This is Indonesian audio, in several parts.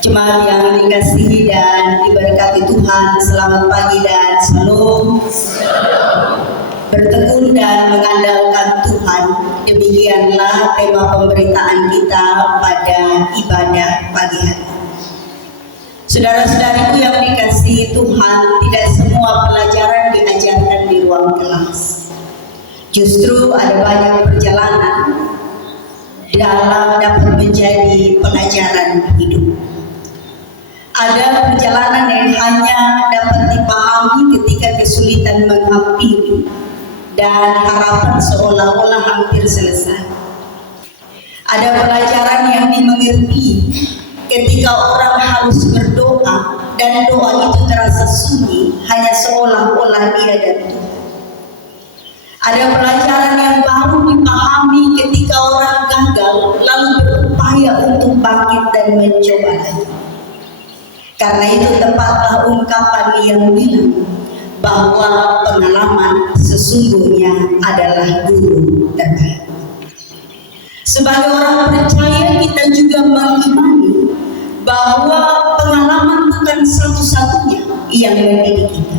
Jemaat yang dikasihi dan diberkati Tuhan, selamat pagi dan shalom. Bertekun dan mengandalkan Tuhan, demikianlah tema pemberitaan kita pada ibadah pagi hari. Saudara-saudariku yang dikasihi Tuhan, tidak semua pelajaran diajarkan di ruang kelas. Justru ada banyak perjalanan dalam dapat menjadi pelajaran hidup. Ada perjalanan yang hanya dapat dipahami ketika kesulitan menghampiri dan harapan seolah-olah hampir selesai. Ada pelajaran yang dimengerti ketika orang harus berdoa dan doa itu terasa sunyi, hanya seolah-olah dia dan Tuhan. Ada pelajaran yang baru dipahami ketika orang gagal lalu berupaya untuk bangkit dan mencoba lagi. Karena itu tepatlah ungkapan yang bilang bahwa pengalaman sesungguhnya adalah guru terbaik. Sebagai orang percaya, kita juga mengimani bahwa pengalaman bukan satu-satunya yang mendidik kita.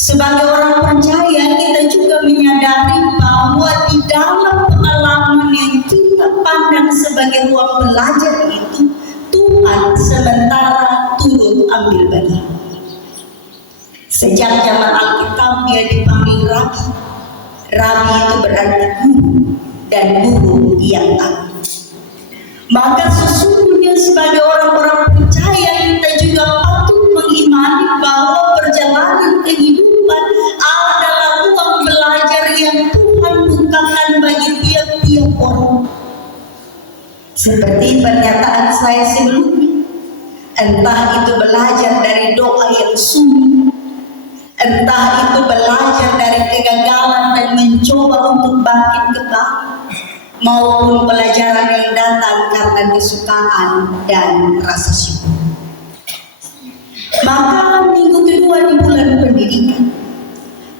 Sebagai orang percaya, kita juga menyadari bahwa di dalam pengalaman yang kita pandang sebagai ruang belajar itu, Tuhan sementara turut ambil bagian. Sejak zaman Alkitab dia dipanggil Rabi. Rabi itu berarti guru, dan guru yang tahu. Maka sesungguhnya sebagai orang-orang percaya, kita juga patut mengimani bahwa perjalanan kehidupan adalah ruang belajar yang Tuhan bukakan bagi tiap-tiap orang. Seperti pernyataan saya sebelumnya, entah itu belajar dari doa yang sunyi, entah itu belajar dari kegagalan dan mencoba untuk bangkit kembali, maupun pelajaran yang datang karena kesukaan dan rasa syukur. Maka minggu kedua di bulan pendidikan,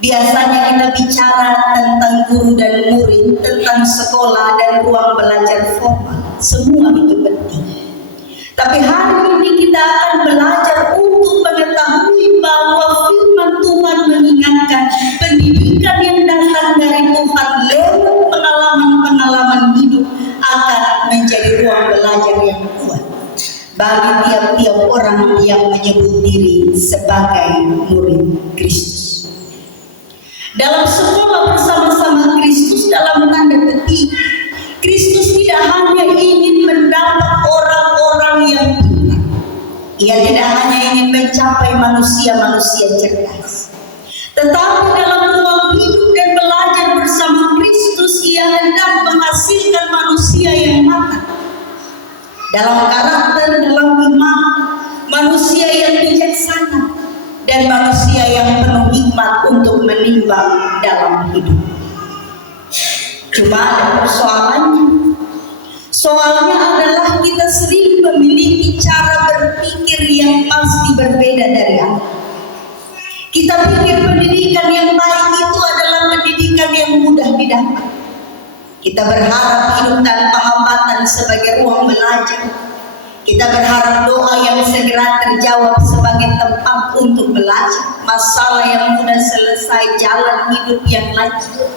biasanya kita bicara tentang guru dan murid, tentang sekolah dan ruang belajar formal. Semua itu penting. Tapi hari ini kita akan belajar untuk mengetahui bahwa firman Tuhan mengingatkan pendidikan yang datang dari Tuhan lewat pengalaman-pengalaman hidup akan menjadi ruang belajar yang kuat bagi tiap-tiap orang yang menyebut diri sebagai murid Kristus. Dalam sekolah bersama-sama Kristus, dalam tanda petik, Kristus tidak hanya ingin mendapat orang-orang yang pintar. Ia tidak hanya ingin mencapai manusia-manusia cerdas. Tetapi dalam ruang hidup dan belajar bersama Kristus, ia hendak menghasilkan manusia yang matang. Dalam karakter, dalam iman, manusia yang bijaksana, dan manusia yang penuh hikmat untuk menimbang dalam hidup. Cuma ada persoalannya. Soalnya adalah kita sering memiliki cara berpikir yang pasti berbeda dari Allah. Kita pikir pendidikan yang baik itu adalah pendidikan yang mudah didapat. Kita berharap hidup tanpa hambatan sebagai ruang belajar. Kita berharap doa yang segera terjawab sebagai tempat untuk belajar. Masalah yang mudah selesai, jalan hidup yang lancar.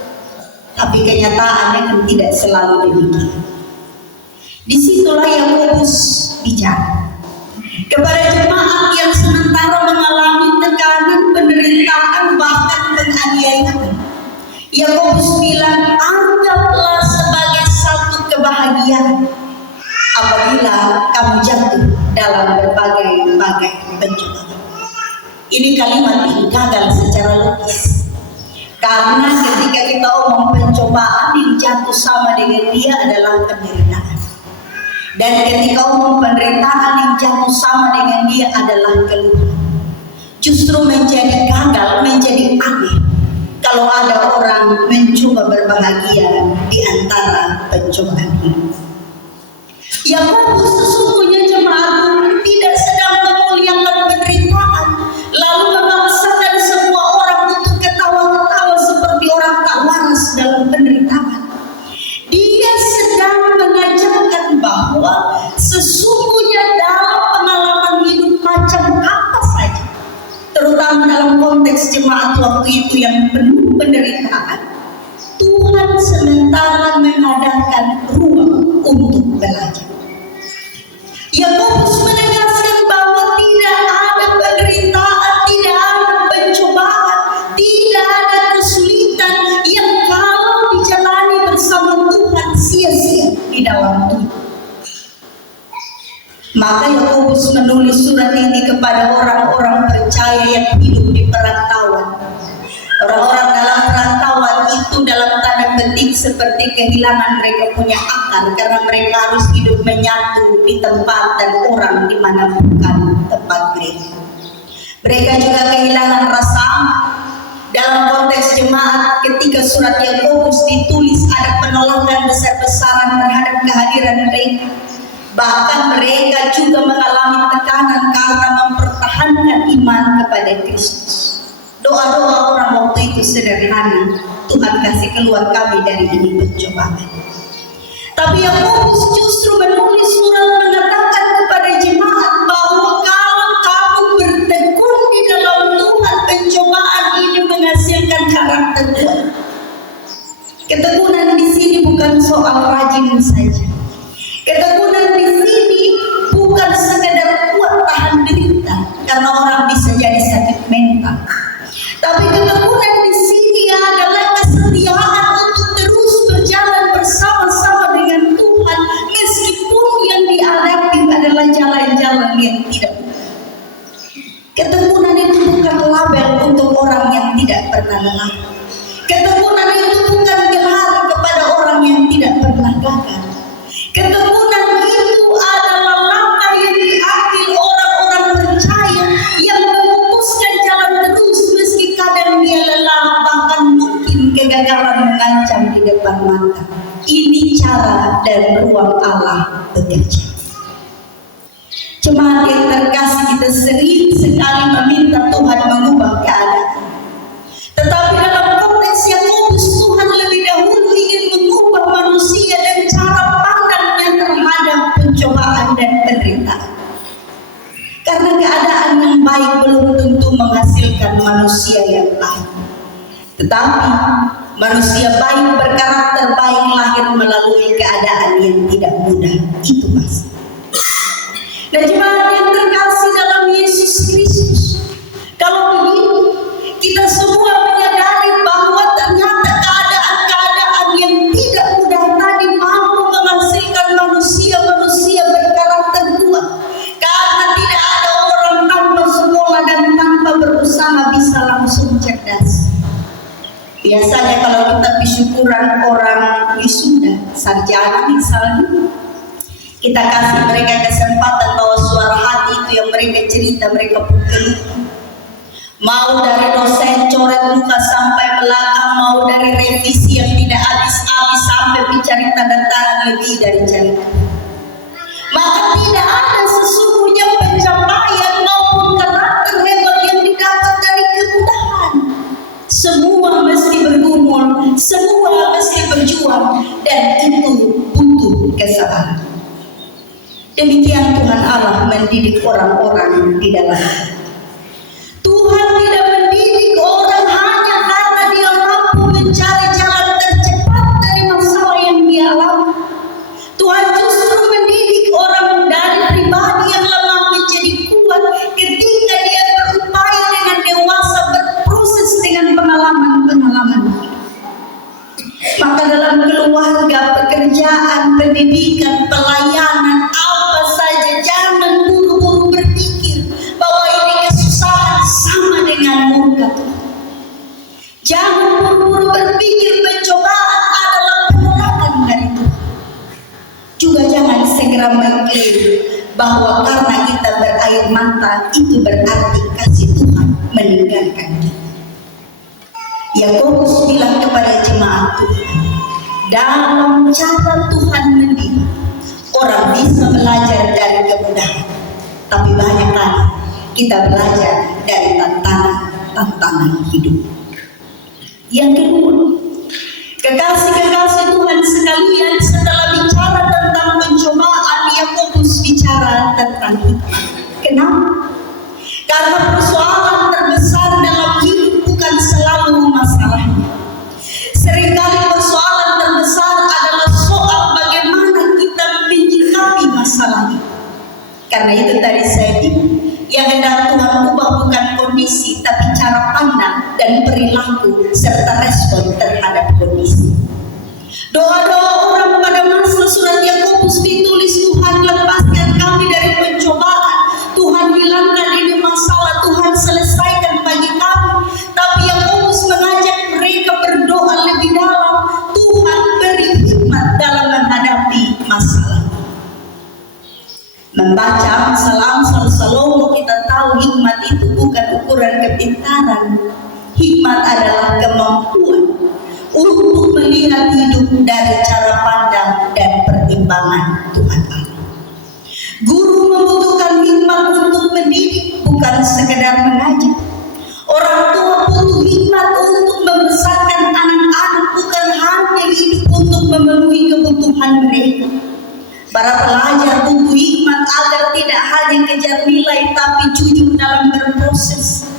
Tapi kenyataannya kan tidak selalu demikian. Disitulah Yakobus bicara kepada jemaat yang sementara mengalami tekanan, penderitaan, bahkan penganiayaan. Yakobus bilang, anggaplah sebagai satu kebahagiaan apabila kamu jatuh dalam berbagai pencobaan. Ini kalimat yang gagal secara logis. Karena ketika kita omong pencobaan, yang jatuh sama dengan dia adalah penderitaan. Dan ketika omong penderitaan, yang jatuh sama dengan dia adalah keluhan. Justru menjadi gagal, menjadi aneh kalau ada orang mencoba berbahagia di antara pencobaan hidup. Yakobus sesungguhnya jemaat tidak sedang memuliakan penderitaan, lalu memaksakan semua orang untuk ketawa-ketawa seperti orang tak waras dalam penderitaan. Dia sedang mengajarkan bahwa sesungguhnya dalam konteks jemaat waktu itu yang penuh penderitaan, Tuhan sementara mengadakan ruang untuk belajar. Yakobus menegaskan bahwa tidak ada penderitaan, tidak ada pencobaan, tidak ada kesulitan yang kalau dijalani bersama Tuhan sia-sia di dalam Tuhan. Maka Yakobus menulis surat ini kepada orang-orang percaya yang hidup di perantauan. Orang-orang dalam perantauan itu dalam tanda petik seperti kehilangan mereka punya akar, karena mereka harus hidup menyatu di tempat dan orang di mana bukan tempat mereka. Mereka juga kehilangan rasa aman. Dalam konteks jemaat, ketika surat Yakobus ditulis, ada penolakan besar-besaran terhadap kehadiran mereka. Bahkan mereka juga mengalami tekanan karena mempertahankan iman kepada Kristus. Doa-doa orang waktu itu sederhana, Tuhan kasih keluar kami dari ini pencobaan. Tapi Yakobus justru menulis surat mengatakan kepada jemaat bahwa kalau kamu bertekun di dalam Tuhan, pencobaan ini menghasilkan karakter Tuhan. Ketekunan di sini bukan soal rajin saja. Ketekunan di sini bukan sekedar kuat tahan derita, karena orang bisa jadi sakit mental. Tapi ketekunan di sini adalah kesetiaan untuk terus berjalan bersama-sama dengan Tuhan, meskipun yang dihadapi adalah jalan-jalan yang tidak mudah. Ketekunan itu bukan label untuk orang yang tidak pernah lelah. Ketekunan itu bukan gelar kepada orang yang tidak pernah gagal. Ketekunan itu adalah langkah yang diambil orang-orang percaya yang memutuskan jalan terus meski kadang dia lelah, bahkan mungkin kegagalan mengancam di depan mata. Ini cara dan ruang Allah bekerja. Jemaat yang terkasih, kita sering sekali meminta Tuhan mengubah keadaan. Tetapi dalam konteks Yakobus, Tuhan lebih dahulu ingin mengubah manusia dan cara pandangnya terhadap pencobaan dan penderitaan. Karena keadaan yang baik belum tentu menghasilkan manusia yang baik. Tetapi manusia baik berkarakter baik lahir melalui keadaan yang tidak mudah. Itu pasti. Dan jemaat yang terkasih dalam Yesus Kristus, kalau begitu kita semua menyadari bahwa ternyata keadaan-keadaan yang tidak mudah tadi mampu menghasilkan manusia-manusia berkarakter kuat. Karena tidak ada orang tanpa sekolah dan tanpa berusaha bisa langsung cerdas. Biasanya kalau kita syukuran orang wisuda, sarjana misalnya, kita kasih mereka kesempatan bahwa suara hati itu yang mereka cerita, mereka pukul. Mau dari dosen coret muka sampai belakang, mau dari revisi yang tidak habis-habis sampai mencari tanda tangan lebih dari cerita. Maka tidak ada sesungguhnya pencapaian maupun karakter hebat yang didapat dari kemudahan. Semua mesti bergumul, semua mesti berjuang, dan itu butuh kesabaran. Demikian Tuhan Allah mendidik orang-orang di dalam. Tuhan tidak mendidik orang hanya karena dia mampu mencari jalan tercepat dari masalah yang dia alami. Tuhan justru mendidik orang dari pribadi yang lemah menjadi kuat ketika dia berupaya dengan dewasa berproses dengan pengalaman-pengalaman. Maka dalam keluarga, pekerjaan, pendidikan, pelayanan, apa saja, jangan buru-buru berpikir bahwa ini kesusahan sama dengan murka Tuhan. Jangan buru-buru berpikir pencobaan adalah penolakan dari Tuhan. Juga jangan segera mengklaim bahwa karena kita berair mata itu berarti kasih Tuhan meninggalkan kita. Yakobus bilang kepada jemaat Tuhan, dalam cara Tuhan mendidik, orang bisa belajar dari kemudahan, tapi banyak kali kita belajar dari tantangan hidup. Yang kedua, kekasih-kekasih Tuhan sekalian, setelah bicara tentang pencobaan, Yakobus bicara tentang hikmat. Kenapa? Karena persoalan terbesar dalam hidup Karena itu tadi saya bilang, yang hendak Tuhan ubah bukan kondisi, tapi cara pandang dan perilaku serta respon terhadap kondisi. Doa-doa orang pada masa surat Yakobus ditulis, Tuhan lepaskan kami dari pencobaan, Tuhan hilangkan ini masalah, Tuhan selesaikan bagi kami. Tapi Yakobus mengajak mereka berdoa lebih dalam, Tuhan beri hikmat dalam menghadapi masalah. Membaca Amsal Salomo kita tahu hikmat itu bukan ukuran kepintaran. Hikmat adalah kemampuan untuk melihat hidup dari cara pandang dan pertimbangan Tuhan Allah. Guru membutuhkan hikmat untuk mendidik, bukan sekedar mengajar. Orang tua butuh hikmat untuk membesarkan anak-anak, bukan hanya hidup untuk memenuhi kebutuhan mereka. Para pelajar butuh hikmat agar tidak hanya kejar nilai, tapi jujur dalam berproses.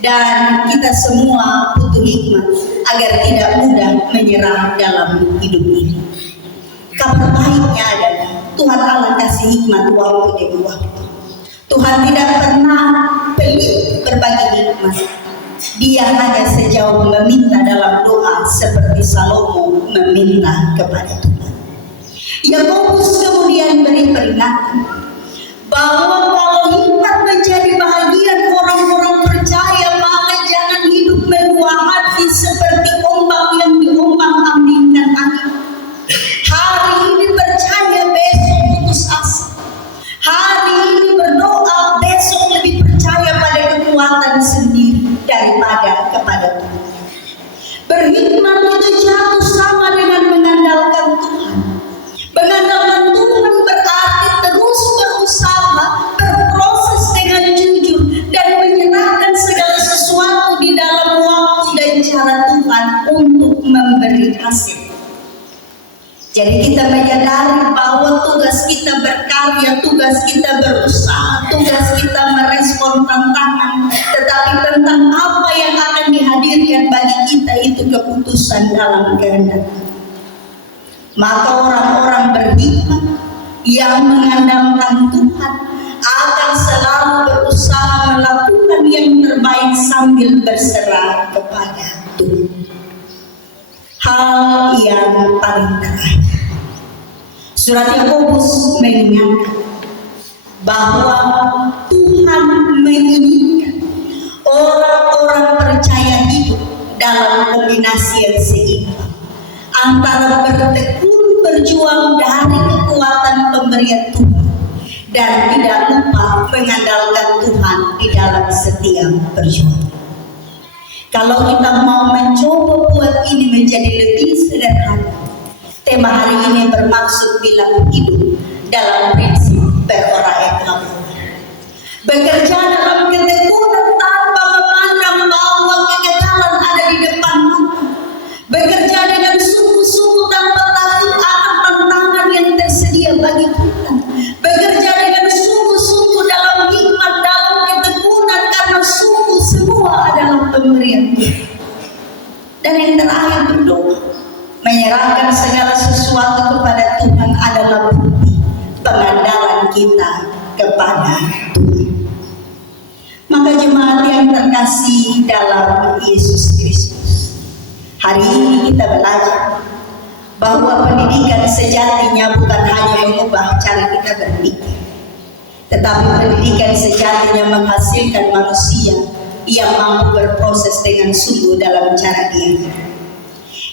Dan kita semua butuh hikmat agar tidak mudah menyerah dalam hidup ini. Kabar baiknya adalah Tuhan Allah kasih hikmat waktu demi waktu. Tuhan tidak pernah pelit berbagi hikmat. Dia hanya sejauh meminta dalam doa seperti Salomo meminta kepada Tuhan. Yakobus kemudian beri peringatan bahwa kalau hikmat menjadi bahagian orang-orang percaya, maka jangan hidup mendua hati seperti ombak yang diombang-ambingkan angin. Hari ini percaya, besok putus asa. Hari ini berdoa, besok lebih percaya pada kekuatan sendiri daripada kepada Tuhan. Berhikmat itu jatuh sama dengan mengandalkan Tuhan. Mengandalkan Tuhan berarti terus berusaha, berproses dengan jujur, dan menyerahkan segala sesuatu di dalam waktu dan cara Tuhan untuk memberi hasil. Jadi kita menyadari bahwa tugas kita berkarya, tugas kita berusaha, tugas kita merespon tantangan, tetapi tentang apa yang akan dihadirkan bagi kita itu keputusan dalam kehendak. Maka orang-orang berhikmat yang mengandalkan Tuhan akan selalu berusaha melakukan yang terbaik sambil berserah kepada Tuhan. Hal yang paling terakhir, surat Yakobus mengingatkan bahwa Tuhan menginginkan orang-orang percaya hidup dalam kombinasi yang seimbang antara bertekun berjuang dari kekuatan pemberian Tuhan dan tidak lupa mengandalkan Tuhan di dalam setiap perjuangan. Kalau kita mau mencoba buat ini menjadi lebih sederhana, tema hari ini bermaksud bilang hidup dalam prinsip berora-eklam. Bekerja dalam ketekunan tanpa memandang bahwa kegagalan ada di depan mata. Bekerja dengan sungguh-sungguh tanpa takut akan tantangan yang tersedia bagi kita. Bekerja dengan sungguh-sungguh dalam hikmat, dalam ketekunan, karena sungguh semua adalah pemberian Tuhan. Dan yang terakhir berdoa, menyerahkan segala sesuatu kepada Tuhan adalah bukti pengandalan kita kepada Tuhan. Maka jemaat yang terkasih dalam Yesus Kristus, hari ini kita belajar bahwa pendidikan sejatinya bukan hanya mengubah cara kita berpikir, tetapi pendidikan sejatinya menghasilkan manusia yang mampu berproses dengan sungguh dalam cara dia.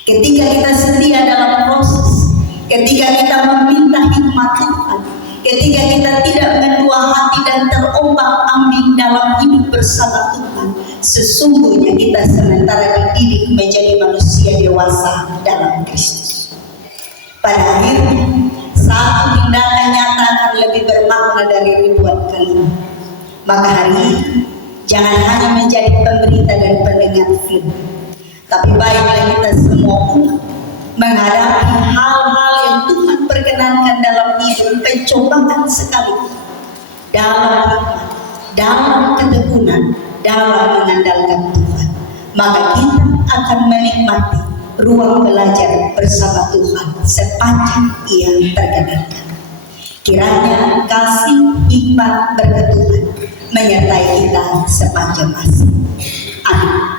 Ketika kita setia dalam proses, ketika kita meminta hikmat Tuhan, ketika kita tidak mendua hati dan terombang-ambing dalam hidup bersama Tuhan, sesungguhnya kita sementara dididik menjadi manusia dewasa dalam Kristus. Pada akhirnya, satu tindakan nyata akan lebih bermakna dari ribuan kalimat. Maka hari ini, jangan hanya menjadi pemberita dan pendengar firman, tapi baiklah kita semua umat menghadapi hal-hal yang Tuhan perkenankan dalam hidup, pencobaan sekalipun, dalam hikmat, dalam ketekunan, dalam mengandalkan Tuhan. Maka kita akan menikmati ruang belajar bersama Tuhan sepanjang Ia perkenankan. Kiranya kasih, hikmat, berkat Tuhan menyertai kita sepanjang masa. Amin.